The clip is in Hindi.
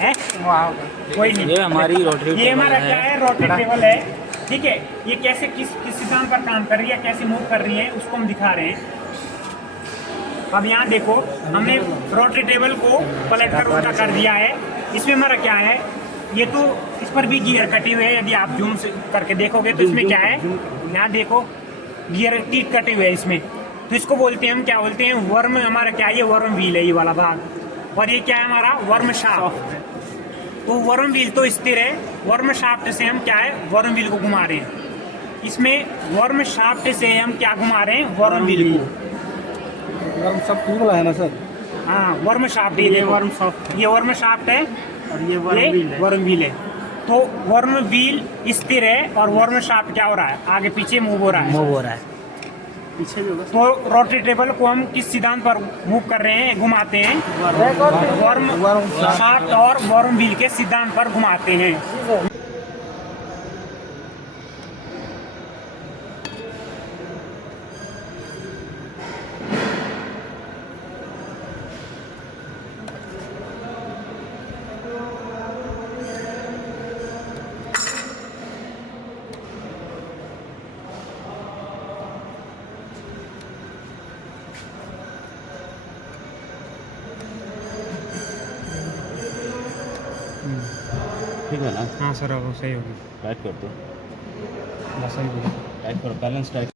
है। कोई नहीं, ये हमारी रोटरी ये हमारा क्या है, रोटरी टेबल है। ठीक है, ये कैसे किस सिद्धांत पर काम कर रही है, कैसे मूव कर रही है, उसको हम दिखा रहे हैं। अब यहाँ देखो, हमने रोटरी टेबल को पलट कर उल्टा कर दिया है। इसमें हमारा क्या है, ये तो इस पर भी गियर कटे हुए हैं। यदि आप जूम से करके देखोगे तो इसमें क्या है, यहाँ देखो गियर टीथ कटे हुए हैं इसमें। तो इसको बोलते हैं, हम क्या बोलते हैं, वर्म। हमारा क्या है, ये वर्म व्हील है ये वाला भाग। और ये क्या है हमारा, वर्म शाफ्ट। तो वर्म व्हील तो स्थिर है, वर्म शाफ्ट से हम क्या है, वर्म व्हील को घुमा रहे हैं। इसमें वर्म शाफ्ट से हम क्या घुमा रहे हैं, वर्म व्हील को। वर्म सब वाला है ना सर? हाँ, वर्म शाफ्ट, ये वर्म शाफ्ट, ये वर्म शाफ्ट है और ये वर्म व्हील है। तो वर्म व्हील स्थिर है और वर्म शाफ्ट क्या हो रहा है, आगे पीछे मूव हो रहा है। मूव हो रहा है पीछे भी होगा। तो रोटरी टेबल को हम किस सिद्धांत पर मूव कर रहे हैं, घुमाते हैं, वर्म शाफ्ट और वर्म व्हील के सिद्धांत पर घुमाते हैं। ठीक है ना? हाँ सर, अब सही होगी। टाइट कर दो, बस सही होगी। टाइट करो, बैलेंस टाइट।